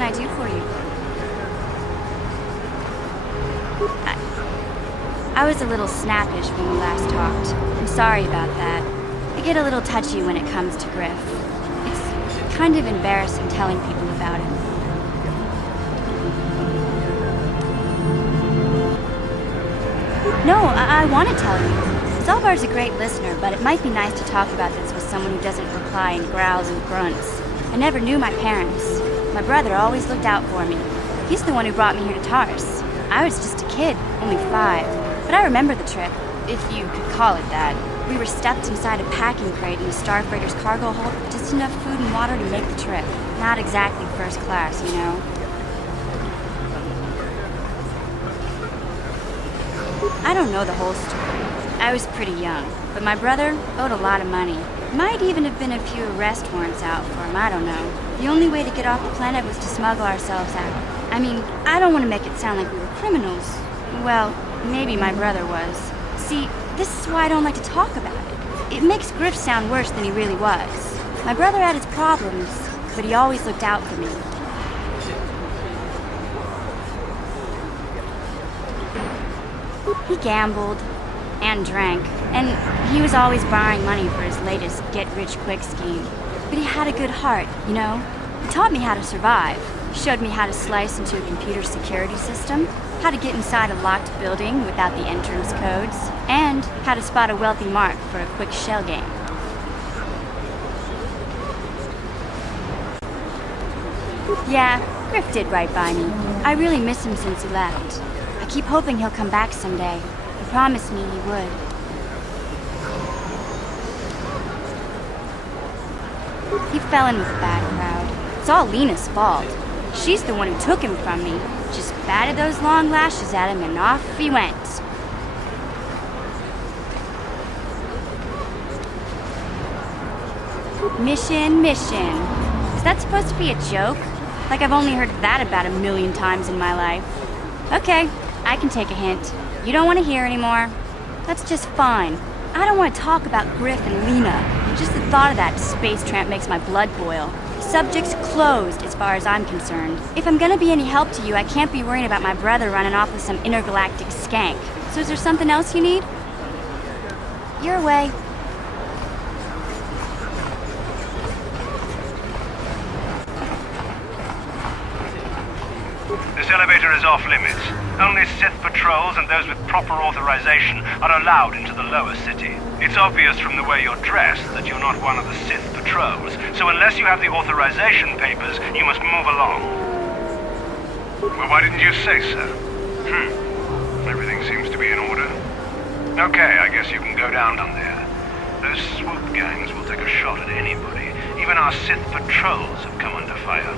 can I do for you? I was a little snappish when we last talked. I'm sorry about that. I get a little touchy when it comes to Griff. It's kind of embarrassing telling people about him. No, I want to tell you. Zalbar's a great listener, but it might be nice to talk about this with someone who doesn't reply in growls and grunts. I never knew my parents. My brother always looked out for me. He's the one who brought me here to Taris. I was just a kid, only 5. But I remember the trip, if you could call it that. We were stuffed inside a packing crate in the Star Freighter's cargo hold with just enough food and water to make the trip. Not exactly first class, you know. I don't know the whole story. I was pretty young, but my brother owed a lot of money. Might even have been a few arrest warrants out for him, I don't know. The only way to get off the planet was to smuggle ourselves out. I mean, I don't want to make it sound like we were criminals. Well, maybe my brother was. See, this is why I don't like to talk about it. It makes Griff sound worse than he really was. My brother had his problems, but he always looked out for me. He gambled and drank, and he was always borrowing money for his latest get-rich-quick scheme. But he had a good heart, you know? He taught me how to survive. He showed me how to slice into a computer security system, how to get inside a locked building without the entrance codes, and how to spot a wealthy mark for a quick shell game. Yeah, Griff did right by me. I really miss him since he left. I keep hoping he'll come back someday. He promised me he would. He fell in with a bad crowd. It's all Lena's fault. She's the one who took him from me. Just batted those long lashes at him and off he went. Mission. Is that supposed to be a joke? Like I've only heard that about 1,000,000 times in my life. Okay, I can take a hint. You don't want to hear anymore. That's just fine. I don't want to talk about Griff and Lena. Just the thought of that space tramp makes my blood boil. Subject's closed as far as I'm concerned. If I'm gonna be any help to you, I can't be worrying about my brother running off with some intergalactic skank. So is there something else you need? Your way. This elevator is off limits. Only Sith patrols and those with proper authorization are allowed into the lower city. It's obvious from the way you're dressed that you're not one of the Sith patrols, so unless you have the authorization papers, you must move along. Well, why didn't you say so? Everything seems to be in order. Okay, I guess you can go down there. Those swoop gangs will take a shot at anybody. Even our Sith patrols have come under fire.